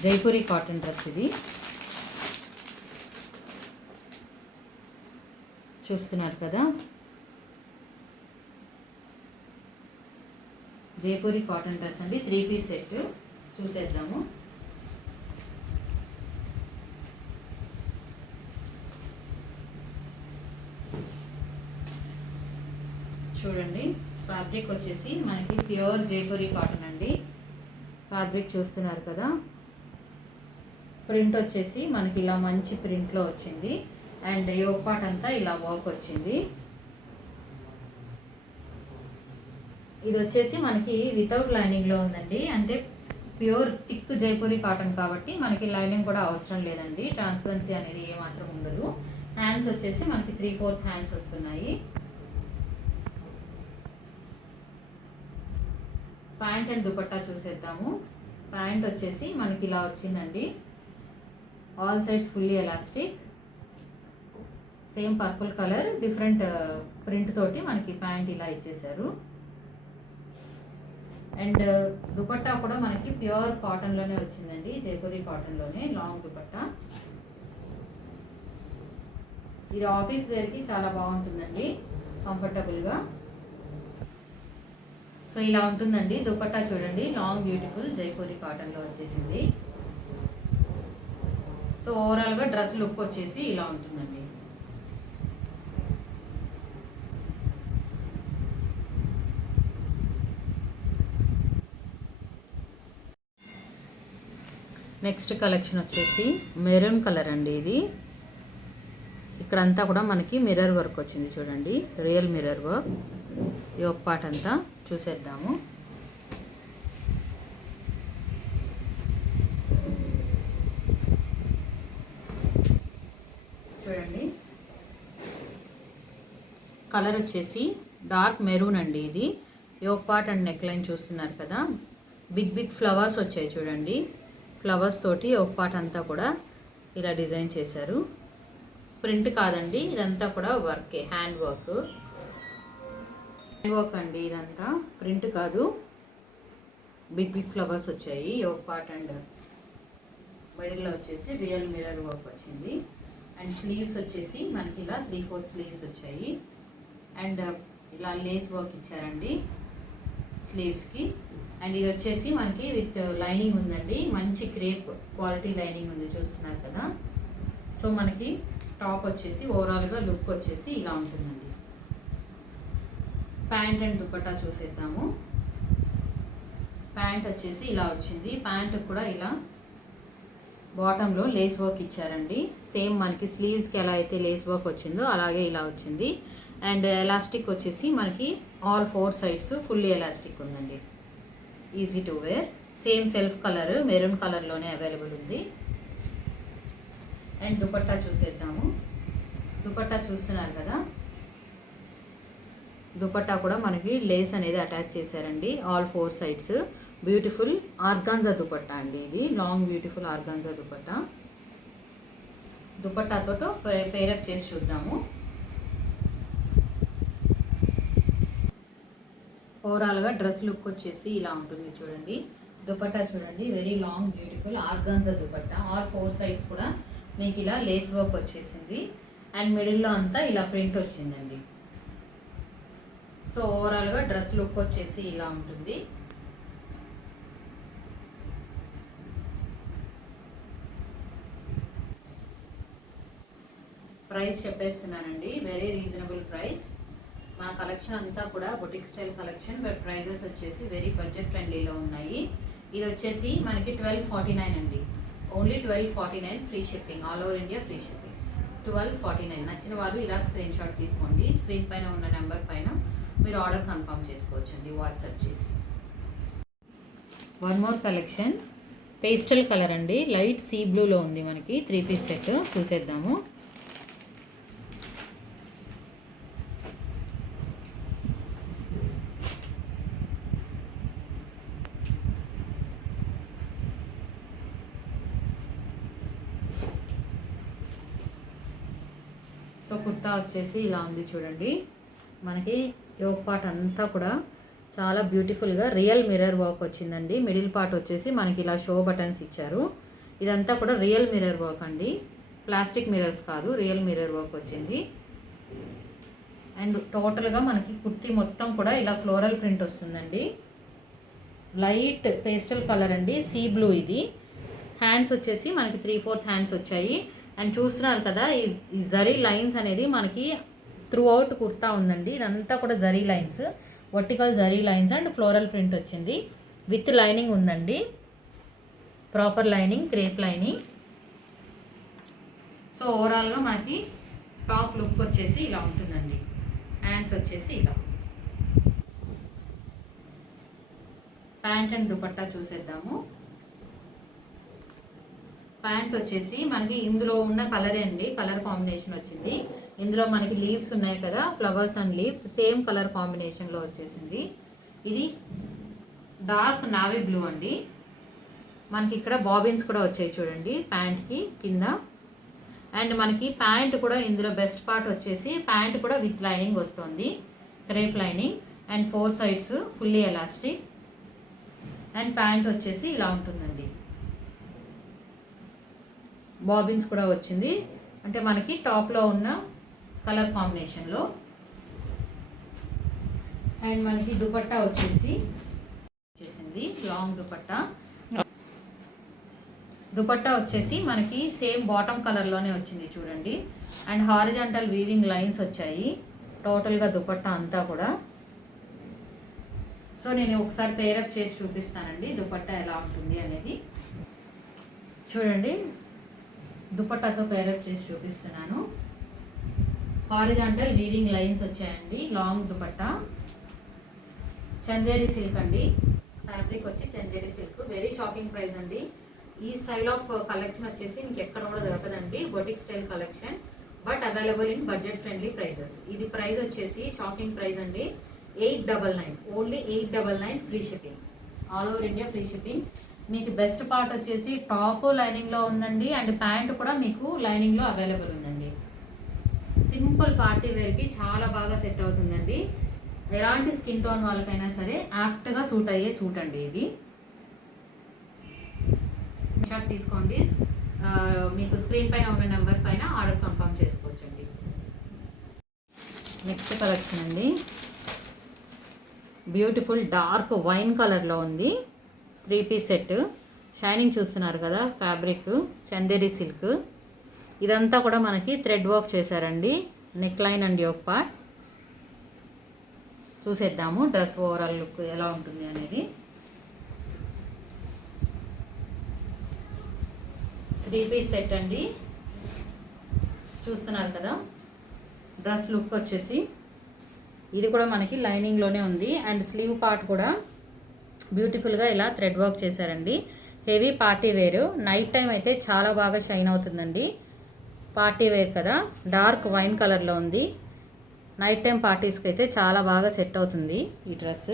జైపూరి కాటన్ డ్రెస్ ఇది. చూస్తున్నారు కదా, జైపూరి కాటన్ డ్రెస్ అండి. 3 పీస్ సెట్ చూసేద్దాము. ఫ్యాబ్రిక్ వచ్చేసి మనకి ప్యూర్ జైపూరి కాటన్ అండి. ఫ్యాబ్రిక్ చూస్తున్నారు కదా. ప్రింట్ వచ్చేసి మనకి ఇలా మంచి ప్రింట్లో వచ్చింది. అండ్ యోక్ పార్ట్ అంతా ఇలా వర్క్ వచ్చింది. ఇది వచ్చేసి మనకి వితౌట్ లైనింగ్లో ఉందండి. అంటే ప్యూర్ థిక్ జైపూరి కాటన్ కాబట్టి మనకి లైనింగ్ కూడా అవసరం లేదండి. ట్రాన్స్పరెన్సీ అనేది ఏమాత్రం ఉండదు. హ్యాండ్స్ వచ్చేసి మనకి 3/4 హ్యాండ్స్ వస్తున్నాయి. ప్యాంట్ అండ్ దుపట్టా చూసేద్దాము. ప్యాంట్ వచ్చేసి మనకి ఇలా వచ్చిందండి. All sides fully elastic, same purple colour, different print తోటి మనకి ప్యాంట్ ఇలా ఇచ్చేసారు. అండ్ దుపట్టా కూడా మనకి ప్యూర్ కాటన్లోనే వచ్చిందండి. జైపూరి కాటన్లోనే లాంగ్ దుపట్టా. ఇది ఆఫీస్ వేర్కి చాలా బాగుంటుందండి, కంఫర్టబుల్గా. సో ఇలా ఉంటుందండి దుపట్టా. చూడండి, లాంగ్ బ్యూటిఫుల్ జైపూరి కాటన్లో వచ్చేసింది. సో ఓవరాల్గా డ్రెస్ లుక్ వచ్చేసి ఇలా ఉంటుందండి. నెక్స్ట్ కలెక్షన్ వచ్చేసి మెరూన్ కలర్ అండి. ఇది ఇక్కడంతా కూడా మనకి మిర్రర్ వర్క్ వచ్చింది చూడండి, real mirror work. Yoke part అంతా చూసేద్దాము. చూడండి, కలర్ వచ్చేసి డార్క్ మెరూన్ అండి. ఇది yoke part and neck line చూస్తున్నారు కదా. బిగ్ బిగ్ ఫ్లవర్స్ వచ్చాయి చూడండి. ఫ్లవర్స్ తోటి యోక్ పార్ట్ అంతా కూడా ఇలా డిజైన్ చేశారు. ప్రింట్ కాదండి, ఇదంతా కూడా వర్కే, హ్యాండ్ వర్క్. హ్యాండ్ వర్క్ అండి ఇదంతా, ప్రింట్ కాదు. బిగ్ బిగ్ ఫ్లవర్స్ వచ్చాయి. యోక్ పార్ట్ అండ్ మిడిల్లో వచ్చేసి రియల్ మిర్రర్ వర్క్ వచ్చింది. అండ్ స్లీవ్స్ వచ్చేసి మనకి ఇలా 3/4 స్లీవ్స్ వచ్చాయి. అండ్ ఇలా లేస్ వర్క్ ఇచ్చారండి స్లీవ్స్కి. అండ్ ఇది వచ్చేసి మనకి విత్ లైనింగ్ ఉందండి. మంచి క్రేప్ క్వాలిటీ లైనింగ్ ఉంది, చూస్తున్నారు కదా. సో మనకి టాప్ వచ్చేసి ఓవరాల్గా లుక్ వచ్చేసి ఇలా ఉంటుందండి. ప్యాంట్ అండ్ దుపట్టా చూసేద్దాము. ప్యాంట్ వచ్చేసి ఇలా వచ్చింది. ప్యాంట్ కూడా ఇలా బాటంలో లేస్ వర్క్ ఇచ్చారండి. సేమ్ మనకి స్లీవ్స్కి ఎలా అయితే లేస్ వర్క్ వచ్చిందో అలాగే ఇలా వచ్చింది. అండ్ ఎలాస్టిక్ వచ్చేసి మనకి ఆల్ 4 సైడ్స్ ఫుల్లీ ఎలాస్టిక్ ఉందండి. Easy to wear. Same self colour maroon కలర్లోనే అవైలబుల్ ఉంది. అండ్ దుపట్టా చూసేద్దాము. దుపట్టా చూస్తున్నారు కదా. దుపట్టా కూడా మనకి లేస్ అనేది అటాచ్ చేశారండి all 4 sides. Beautiful organza dupatta అండి. ఇది లాంగ్ బ్యూటిఫుల్ ఆర్గాన్జా దుపట్టా. దుపట్టాతో పేరప్ చేసి చూద్దాము. ఓవరాల్గా డ్రెస్ లుక్ వచ్చేసి ఇలా ఉంటుంది చూడండి. దుపట్టా చూడండి, very long beautiful organza dupatta. All 4 sides కూడా మీకు ఇలా లేస్ వర్క్ వచ్చేసింది. అండ్ మిడిల్లో అంతా ఇలా ప్రింట్ వచ్చిందండి. సో ఓవరాల్గా డ్రెస్ లుక్ వచ్చేసి ఇలా ఉంటుంది. ప్రైస్ చెప్పేస్తున్నానండి, వెరీ రీజనబుల్ ప్రైస్. మన కలెక్షన్ అంతా కూడా boutique style collection. But prices వచ్చేసి వెరీ బడ్జెట్ ఫ్రెండ్లీలో ఉన్నాయి. ఇది వచ్చేసి మనకి 1249 అండి. Only 1249, free shipping, all over India free shipping. 1249. నచ్చిన వాళ్ళు ఇలా స్క్రీన్ షాట్ తీసుకోండి. స్క్రీన్ పైన ఉన్న నెంబర్ పైన మీరు ఆర్డర్ కన్ఫర్మ్ చేసుకోవచ్చండి వాట్సాప్ చేసి. One more collection, pastel colour అండి. లైట్ సీ బ్లూలో ఉంది మనకి 3 పీస్ సెట్. చూసేద్దాము. సో కుర్తా వచ్చేసి ఇలా ఉంది చూడండి. మనకి యోక్ పార్ట్ అంతా కూడా చాలా బ్యూటిఫుల్గా రియల్ మిర్రర్ వర్క్ వచ్చిందండి. మిడిల్ పార్ట్ వచ్చేసి మనకి ఇలా షో బటన్స్ ఇచ్చారు. ఇదంతా కూడా రియల్ మిర్రర్ వర్క్ అండి, ప్లాస్టిక్ మిర్రర్స్ కాదు, రియల్ మిర్రర్ వర్క్ వచ్చింది. అండ్ టోటల్గా మనకి కుర్తీ మొత్తం కూడా ఇలా ఫ్లోరల్ ప్రింట్ వస్తుందండి. లైట్ పేస్టల్ కలర్ అండి, సీ బ్లూ. ఇది హ్యాండ్స్ వచ్చేసి మనకి 3/4 హ్యాండ్స్ వచ్చాయి. అండ్ చూస్తున్నారు కదా, ఈ జరీ లైన్స్ అనేది మనకి త్రూ అవుట్ కుర్తా ఉందండి. ఇదంతా కూడా zari lines. Vertical zari lines and floral print వచ్చింది. విత్ లైనింగ్ ఉందండి, proper lining, crepe lining. So ఓవరాల్గా మనకి టాప్ లుక్ వచ్చేసి ఇలా ఉంటుందండి. హ్యాండ్స్ వచ్చేసి ఇలా. ప్యాంట్ అండ్ దుపట్టా చూసేద్దాము. ప్యాంట్ వచ్చేసి మనకి ఇందులో ఉన్న కలరే అండి, కలర్ కాంబినేషన్ వచ్చింది. ఇందులో మనకి లీవ్స్ ఉన్నాయి కదా, flowers and leaves, same colour కాంబినేషన్లో వచ్చేసింది. ఇది డార్క్ నావీ బ్లూ అండి. మనకి ఇక్కడ బాబిన్స్ కూడా వచ్చాయి చూడండి ప్యాంట్కి కింద. అండ్ మనకి ప్యాంట్ కూడా ఇందులో బెస్ట్ పార్ట్ వచ్చేసి ప్యాంట్ కూడా విత్ లైనింగ్ వస్తుంది, crepe lining and 4 sides fully elastic. And pant వచ్చేసి ఇలా ఉంటుందండి. బాబిన్స్ కూడా వచ్చింది, అంటే మనకి టాప్లో ఉన్న కలర్ కాంబినేషన్లో. అండ్ మనకి దుపట్టా వచ్చేసింది లాంగ్ దుపట్టా. దుపట్టా వచ్చేసి మనకి సేమ్ బాటమ్ కలర్లోనే వచ్చింది చూడండి. అండ్ హారిజాంటల్ వీవింగ్ లైన్స్ వచ్చాయి టోటల్గా దుపట్టా అంతా కూడా. సో నేను ఒకసారి పేరప్ చేసి చూపిస్తానండి దుపట్టా ఎలా ఉంటుంది అనేది. చూడండి, దుపట్టాతో పేరప్ చేసి చూపిస్తున్నాను. హారిజాంటల్ వీవింగ్ లైన్స్ వచ్చాయండి, లాంగ్ దుపట్టా. చందేరి సిల్క్ అండి, ఫ్యాబ్రిక్ వచ్చి Chanderi silk. Very shocking price అండి. ఈ స్టైల్ ఆఫ్ కలెక్షన్ వచ్చేసి మీకు ఎక్కడ కూడా దొరకదండి, boutique style collection, but available in budget friendly prices. ఇది ప్రైస్ వచ్చేసి షాకింగ్ ప్రైస్ అండి, 899, only 899 free shipping, all over India free shipping. మీకు బెస్ట్ పార్ట్ వచ్చేసి టాప్ లైనింగ్లో ఉందండి, అండ్ ప్యాంట్ కూడా మీకు లైనింగ్లో అవైలబుల్ ఉందండి. సింపుల్ పార్టీ వేర్కి చాలా బాగా సెట్ అవుతుందండి. ఎలాంటి స్కిన్ టోన్ వాళ్ళకైనా సరే యాప్ట్గా సూట్ అయ్యే సూట్ అండి ఇది. షార్ట్ తీసుకోండి, మీకు స్క్రీన్ పైన ఉన్న నెంబర్ పైన ఆర్డర్ కన్ఫర్మ్ చేసుకోవచ్చండి. నెక్స్ట్ కలెక్షన్ అండి, బ్యూటిఫుల్ డార్క్ వైన్ కలర్లో ఉంది 3 పీస్ సెట్. షైనింగ్ చూస్తున్నారు కదా, ఫ్యాబ్రిక్ చందేరి సిల్క్. ఇదంతా కూడా మనకి థ్రెడ్ వర్క్ చేశారండి, neckline and yoke part. చూసేద్దాము డ్రెస్ ఓవరాల్ లుక్ ఎలా ఉంటుంది అనేది. 3 పీస్ సెట్ అండి, చూస్తున్నారు కదా. డ్రెస్ లుక్ వచ్చేసి ఇది కూడా మనకి లైనింగ్లోనే ఉంది. అండ్ స్లీవ్ పార్ట్ కూడా బ్యూటిఫుల్గా ఇలా థ్రెడ్ వర్క్ చేశారండి. Heavy party wear, night time అయితే చాలా బాగా షైన్ అవుతుందండి. పార్టీ వేర్ కదా, డార్క్ వైన్ కలర్లో ఉంది. నైట్ టైం పార్టీస్కి అయితే చాలా బాగా సెట్ అవుతుంది ఈ డ్రెస్.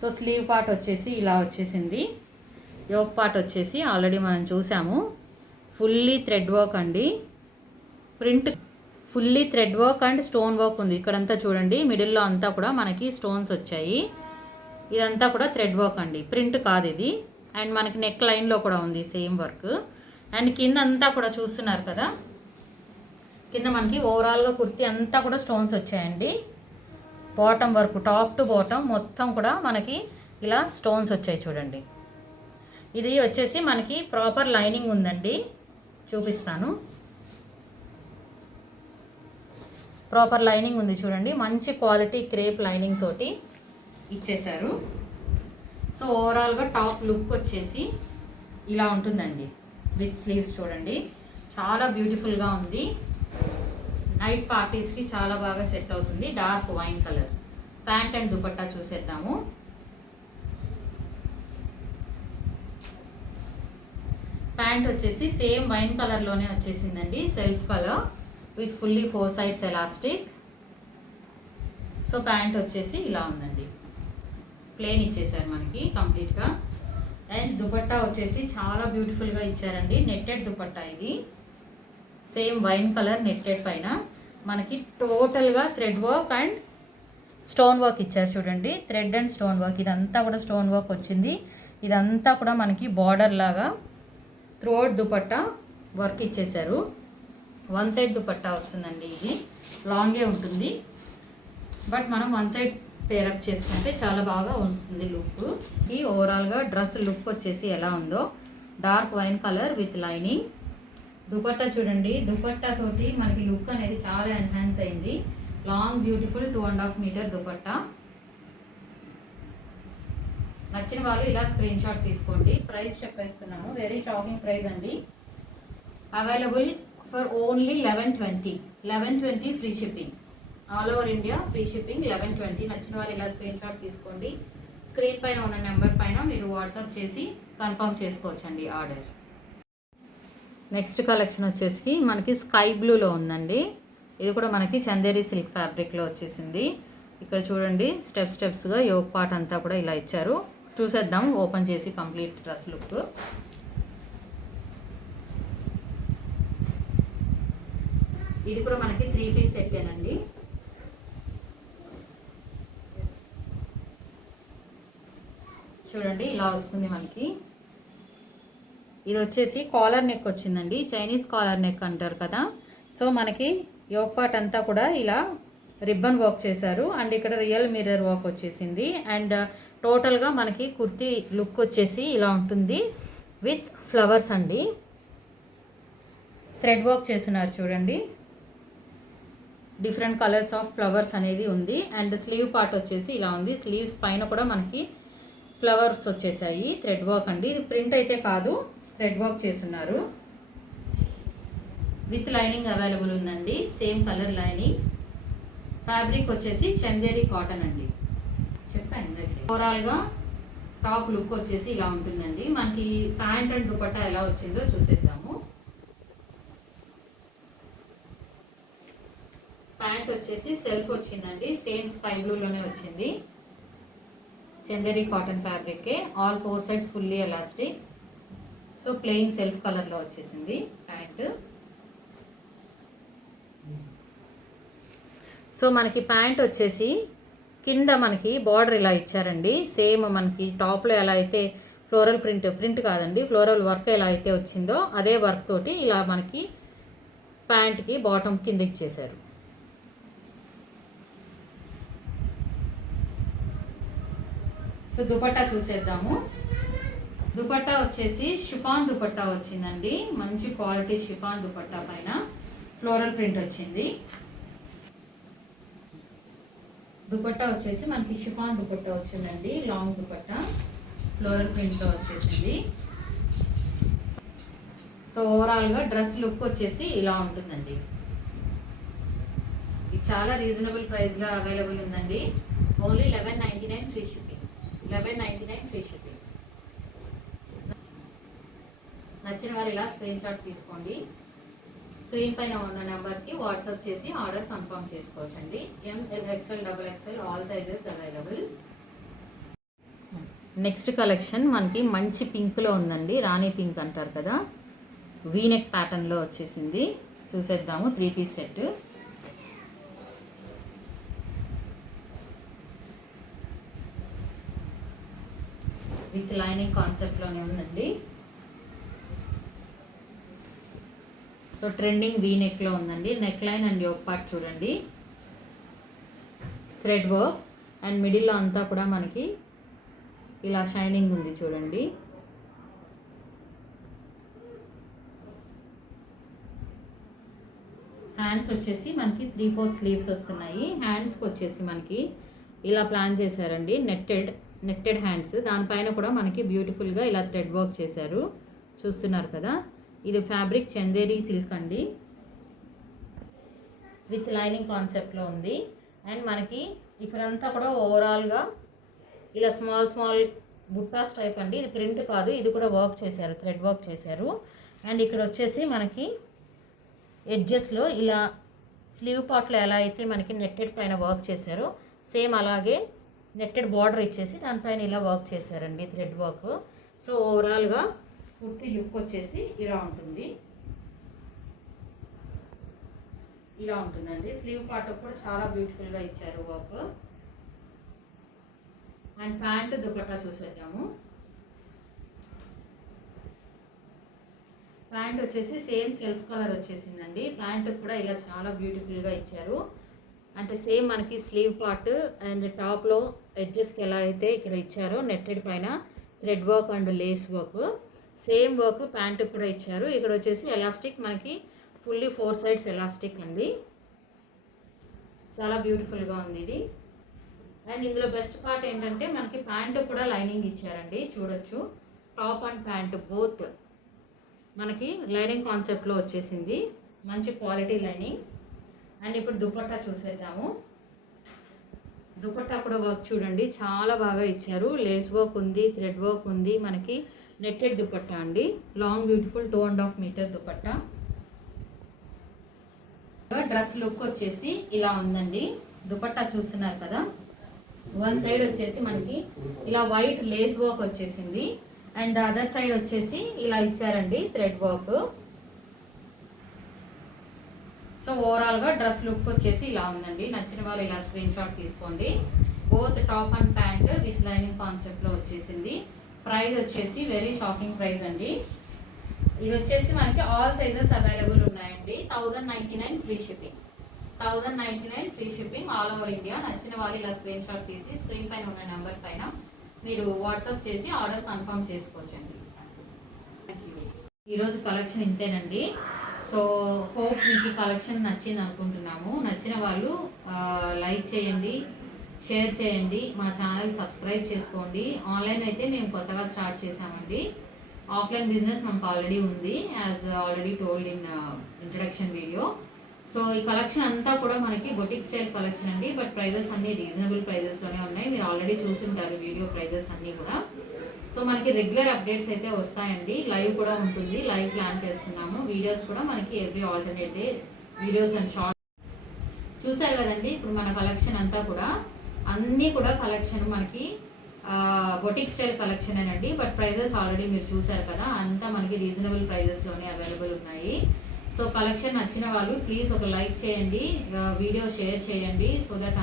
సో స్లీవ్ పార్ట్ వచ్చేసి ఇలా వచ్చేసింది. యోక్ పార్ట్ వచ్చేసి ఆల్రెడీ మనం చూసాము, ఫుల్లీ థ్రెడ్ వర్క్ అండి. Print fully thread work and stone work ఉంది. ఇక్కడంతా చూడండి, మిడిల్లో అంతా కూడా మనకి స్టోన్స్ వచ్చాయి. ఇదంతా కూడా థ్రెడ్ వర్క్ అండి, ప్రింట్ కాదు ఇది. అండ్ మనకి నెక్ లైన్లో కూడా ఉంది సేమ్ వర్క్. అండ్ కింద అంతా కూడా చూస్తున్నారు కదా, కింద మనకి ఓవరాల్గా కుర్తీ అంతా కూడా స్టోన్స్ వచ్చాయండి. బాటమ్ వరకు, టాప్ టు బాటమ్ మొత్తం కూడా మనకి ఇలా స్టోన్స్ వచ్చాయి చూడండి. ఇది వచ్చేసి మనకి ప్రాపర్ లైనింగ్ ఉందండి, చూపిస్తాను. ప్రాపర్ లైనింగ్ ఉంది చూడండి, మంచి క్వాలిటీ క్రేప్ లైనింగ్ తోటి ఇచ్చేశారు. సో ఓవరాల్గా టాప్ లుక్ వచ్చేసి ఇలా ఉంటుందండి, విత్ స్లీవ్స్ చూడండి, చాలా బ్యూటిఫుల్గా ఉంది. నైట్ పార్టీస్కి చాలా బాగా సెట్ అవుతుంది. Dark wine colour. Pant and dupatta చూసేద్దాము. ప్యాంట్ వచ్చేసి సేమ్ వైన్ కలర్లోనే వచ్చేసిందండి, self colour with fully 4 sides elastic. So pant వచ్చేసి ఇలా ఉందండి, ప్లెయిన్ ఇచ్చేసారు మనకి కంప్లీట్గా. అండ్ దుపట్టా వచ్చేసి చాలా బ్యూటిఫుల్గా ఇచ్చారండి, నెట్టెడ్ దుపట్టా ఇది. సేమ్ వైన్ కలర్ నెట్టెడ్ పైన మనకి టోటల్గా thread work and stone work ఇచ్చారు చూడండి. థ్రెడ్ అండ్ స్టోన్ వర్క్, ఇదంతా కూడా స్టోన్ వర్క్ వచ్చింది. ఇదంతా కూడా మనకి బార్డర్ లాగా త్రోట్ దుపట్టా వర్క్ ఇచ్చేసారు. 1 సైడ్ దుపట్టా వస్తుందండి, ఇది లాంగే ఉంటుంది, బట్ మనం 1 సైడ్ పేరప్ చేసుకుంటే చాలా బాగా వస్తుంది లుక్. ఈ ఓవరాల్గా డ్రెస్ లుక్ వచ్చేసి ఎలా ఉందో, dark wine colour with lining. Dupatta చూడండి, దుపట్టా తోటి మనకి లుక్ అనేది చాలా ఎన్హాన్స్ అయింది. Long beautiful 2.5 meter dupatta. నచ్చిన వాళ్ళు ఇలా స్క్రీన్ షాట్ తీసుకోండి. ప్రైస్ చెప్పేస్తున్నాము, వెరీ షాకింగ్ ప్రైస్ అండి. Available for only 1120 free shipping, all over India free shipping 1120. నచ్చిన వాళ్ళు ఇలా స్క్రీన్ షాట్ తీసుకోండి. స్క్రీన్ పైన ఉన్న నెంబర్ పైన మీరు వాట్సాప్ చేసి కన్ఫర్మ్ చేసుకోవచ్చండి ఆర్డర్. నెక్స్ట్ కలెక్షన్ వచ్చేసి మనకి స్కై బ్లూలో ఉందండి. ఇది కూడా మనకి చందేరి సిల్క్ ఫ్యాబ్రిక్లో వచ్చేసింది. ఇక్కడ చూడండి, స్టెప్స్గా యోగ్ పార్ట్ అంతా కూడా ఇలా ఇచ్చారు. చూసేద్దాం ఓపెన్ చేసి కంప్లీట్ డ్రెస్ లుక్. ఇది కూడా మనకి 3 పీస్ సెట్టేనండి. చూడండి ఇలా వస్తుంది మనకి. ఇది వచ్చేసి కాలర్ నెక్ వచ్చిందండి, చైనీస్ కాలర్ నెక్ అంటారు కదా. సో మనకి యోగ్ పార్ట్ అంతా కూడా ఇలా రిబ్బన్ వర్క్ చేశారు అండ్ ఇక్కడ రియల్ మిర్రర్ వర్క్ వచ్చేసింది. అండ్ టోటల్గా మనకి కుర్తీ లుక్ వచ్చేసి ఇలా ఉంటుంది విత్ ఫ్లవర్స్ అండి. థ్రెడ్ వర్క్ చేస్తున్నారు చూడండి, డిఫరెంట్ కలర్స్ ఆఫ్ ఫ్లవర్స్ అనేది ఉంది. అండ్ స్లీవ్ పార్ట్ వచ్చేసి ఇలా ఉంది. స్లీవ్స్ పైన కూడా మనకి ఫ్లవర్స్ వచ్చేసాయి. థ్రెడ్ వర్క్ అండి, ఇది ప్రింట్ అయితే కాదు, థ్రెడ్ వర్క్ చేస్తున్నారు. విత్ లైనింగ్ అవైలబుల్ ఉందండి, సేమ్ కలర్ లైనింగ్. ఫ్యాబ్రిక్ వచ్చేసి చందేరి కాటన్ అండి, చెప్పండి. ఓవరాల్గా టాప్ లుక్ వచ్చేసి ఇలా ఉంటుందండి. మనకి ప్యాంట్ అండ్ దుపట్టా ఎలా వచ్చిందో చూసేద్దాము. ప్యాంట్ వచ్చేసి సెల్ఫ్ వచ్చిందండి, సేమ్ స్కై బ్లూలోనే వచ్చింది. చందేరి కాటన్ ఫ్యాబ్రికే, all 4 sides fully elastic. So plain self కలర్లో వచ్చేసింది ప్యాంట్. సో మనకి ప్యాంట్ వచ్చేసి కింద మనకి బార్డర్ ఇలా ఇచ్చారండి. సేమ్ మనకి టాప్లో ఎలా అయితే ఫ్లోరల్ ప్రింట్ కాదండి, ఫ్లోరల్ వర్క్ ఎలా అయితే వచ్చిందో అదే వర్క్ తోటి ఇలా మనకి ప్యాంట్కి బాటమ్ కింద ఇచ్చేసారు. సో దుపట్టా చూసేద్దాము. దుపట్టా వచ్చేసి షిఫాన్ దుపట్టా వచ్చిందండి, మంచి క్వాలిటీ షిఫాన్ దుపట్టా పైన ఫ్లోరల్ ప్రింట్ వచ్చింది. దుపట్టా వచ్చేసి మనకి షిఫాన్ దుపట్టా వచ్చిందండి, లాంగ్ దుపట్టా ఫ్లోరల్ ప్రింట్తో వచ్చేసింది. సో ఓవరాల్గా డ్రెస్ లుక్ వచ్చేసి ఇలా ఉంటుందండి. ఇది చాలా రీజనబుల్ ప్రైస్లో అవైలబుల్ ఉందండి. Only 1199 free shipping, 1199 free shipping. నచ్చిన వారు ఇలా స్క్రీన్ షాట్ తీసుకోండి. స్క్రీన్ పైన ఉన్న నెంబర్కి వాట్సాప్ చేసి ఆర్డర్ కన్ఫర్మ్ చేసుకోవచ్చండి. ML, XL, XXL all sizes available. Next collection మనకి మంచి పింక్లో ఉందండి, రాణి పింక్ అంటారు కదా, వీనెక్ ప్యాటర్న్లో వచ్చేసింది. చూసేద్దాము. 3 పీస్ సెట్. విత్ లైనింగ్ కాన్సెప్ట్లోనే ఉందండి. సో ట్రెండింగ్ వీ నెక్లో ఉందండి. Neckline and yoke part చూడండి, థ్రెడ్ వర్క్ అండ్ మిడిల్లో అంతా కూడా మనకి ఇలా షైనింగ్ ఉంది చూడండి. హ్యాండ్స్ వచ్చేసి మనకి 3/4 స్లీవ్స్ వస్తున్నాయి. హ్యాండ్స్కి వచ్చేసి మనకి ఇలా ప్లాన్ చేశారండి, నెట్టెడ్ హ్యాండ్స్. దానిపైన కూడా మనకి బ్యూటిఫుల్గా ఇలా థ్రెడ్ వర్క్ చేశారు, చూస్తున్నారు కదా. ఇది ఫ్యాబ్రిక్ చందేరి సిల్క్ అండి, విత్ లైనింగ్ కాన్సెప్ట్లో ఉంది. అండ్ మనకి ఇక్కడంతా కూడా ఓవరాల్గా ఇలా స్మాల్ బుట్టాస్ టైప్ అండి. ఇది ప్రింట్ కాదు, ఇది కూడా వర్క్ చేశారు, థ్రెడ్ వర్క్ చేశారు. అండ్ ఇక్కడ వచ్చేసి మనకి ఎడ్జెస్లో ఇలా స్లీవ్ పార్ట్లో ఎలా అయితే మనకి నెట్టెడ్ పైన వర్క్ చేశారో సేమ్ అలాగే నెట్టెడ్ బార్డర్ ఇచ్చేసి దానిపైన ఇలా వర్క్ చేశారండి, థ్రెడ్ వర్క్. సో ఓవరాల్గా కుర్తీ లుక్ వచ్చేసి ఇలా ఉంటుంది, ఇలా ఉంటుందండి. స్లీవ్ పార్ట్ కూడా చాలా బ్యూటిఫుల్గా ఇచ్చారు వర్క్. అండ్ ప్యాంట్ దుపట్టా చూసేద్దాము. ప్యాంట్ వచ్చేసి సేమ్ సెల్ఫ్ కలర్ వచ్చేసిందండి. ప్యాంట్ కూడా ఇలా చాలా బ్యూటిఫుల్గా ఇచ్చారు. అంటే సేమ్ మనకి స్లీవ్ పార్ట్ అండ్ టాప్లో ఎడ్జెస్కి ఎలా అయితే ఇక్కడ ఇచ్చారో నెట్టెడ్ పైన thread work and lace work, same work pant కూడా ఇచ్చారు. ఇక్కడ వచ్చేసి ఎలాస్టిక్ మనకి ఫుల్లీ 4 సైడ్స్ ఎలాస్టిక్ అండి, చాలా బ్యూటిఫుల్గా ఉంది ఇది. అండ్ ఇందులో బెస్ట్ పార్ట్ ఏంటంటే మనకి ప్యాంటు కూడా లైనింగ్ ఇచ్చారండి, చూడొచ్చు. టాప్ అండ్ ప్యాంటు బోత్ మనకి లైనింగ్ కాన్సెప్ట్లో వచ్చేసింది, మంచి క్వాలిటీ లైనింగ్. అండ్ ఇప్పుడు దుపట్టా చూసేద్దాము. దుపట్టా కూడా వర్క్ చూడండి, చాలా బాగా ఇచ్చారు. లేస్ వర్క్ ఉంది, థ్రెడ్ వర్క్ ఉంది. మనకి నెట్టెడ్ దుపట్టా అండి, long beautiful 2.5 meter dupatta. Dress look వచ్చేసి ఇలా ఉందండి. దుపట్టా చూస్తున్నారు కదా, వన్ సైడ్ వచ్చేసి మనకి ఇలా వైట్ లేస్ వర్క్ వచ్చేసింది, అండ్ అదర్ సైడ్ వచ్చేసి ఇలా ఇచ్చారండి థ్రెడ్ వర్క్. సో ఓవరాల్గా డ్రెస్ లుక్ వచ్చేసి ఇలా ఉందండి. నచ్చిన వాళ్ళు ఇలా స్క్రీన్ షాట్ తీసుకోండి. Both top and pant with lining కాన్సెప్ట్లో వచ్చేసింది. ప్రైస్ వచ్చేసి వెరీ షాకింగ్ ప్రైస్ అండి. ఇది వచ్చేసి మనకి ఆల్ సైజెస్ అవైలబుల్ ఉన్నాయండి. 1099 free shipping, 1099 free shipping all over India. నచ్చిన వాళ్ళు ఇలా స్క్రీన్ షాట్ తీసి స్క్రీన్ పైన ఉన్న నెంబర్ పైన మీరు వాట్సాప్ చేసి ఆర్డర్ కన్ఫర్మ్ చేసుకోవచ్చండి. Thank you. ఈరోజు కలెక్షన్ ఇంతేనండి. సో హోప్ మీకు ఈ కలెక్షన్ నచ్చింది అనుకుంటున్నాము. నచ్చిన వాళ్ళు లైక్ చేయండి, షేర్ చేయండి, మా ఛానల్ సబ్స్క్రైబ్ చేసుకోండి. ఆన్లైన్ అయితే మేము కొత్తగా స్టార్ట్ చేసామండి. ఆఫ్లైన్ బిజినెస్ మనకు ఆల్రెడీ ఉంది, as already told in introduction video. So ఈ కలెక్షన్ అంతా కూడా మనకి బొటిక్ స్టైల్ కలెక్షన్ అండి, బట్ ప్రైజెస్ అన్ని రీజనబుల్ ప్రైజెస్లోనే ఉన్నాయి. మీరు ఆల్రెడీ చూసుంటారు వీడియో ప్రైజెస్ అన్నీ కూడా. సో మనకి రెగ్యులర్ అప్డేట్స్ అయితే వస్తాయండి, లైవ్ కూడా ఉంటుంది, లైవ్ ప్లాన్ చేస్తున్నాము. వీడియోస్ కూడా మనకి every alternate day videos and short చూసారు కదండి. ఇప్పుడు మన కలెక్షన్ అంతా కూడా అన్నీ కూడా కలెక్షన్ మనకి బొటిక్ స్టైల్ కలెక్షన్ అండి, బట్ ప్రైజెస్ ఆల్రెడీ మీరు చూసారు కదా, అంతా మనకి రీజనబుల్ ప్రైజెస్లోనే అవైలబుల్ ఉన్నాయి. సో కలెక్షన్ నచ్చిన వాళ్ళు ప్లీజ్ ఒక లైక్ చేయండి, వీడియో షేర్ చేయండి, సో దట్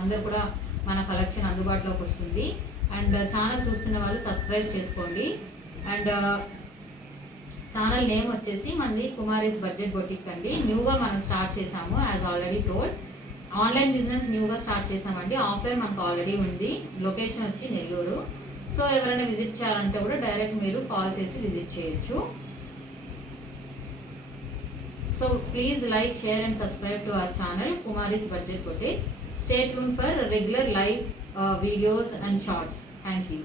అందరు కూడా మన కలెక్షన్ అందుబాటులోకి వస్తుంది. అండ్ ఛానల్ చూస్తున్న వాళ్ళు సబ్స్క్రైబ్ చేసుకోండి. అండ్ ఛానల్ నేమ్ వచ్చేసి మనది కుమారీస్ బడ్జెట్ బొటిక్ అండి. న్యూగా మనం స్టార్ట్ చేసాము, as already told. Online business న్యూగా స్టార్ట్ చేసామండి, ఆఫ్లైన్ మనకు ఆల్రెడీ ఉంది. లొకేషన్ వచ్చి నెల్లూరు. సో ఎవరైనా విజిట్ చేయాలంటే కూడా డైరెక్ట్ మీరు కాల్ చేసి విజిట్ చేయొచ్చు. So please like, share and subscribe to our channel Kumari's budget boutique. Stay tuned for regular live videos and shorts. Thank you.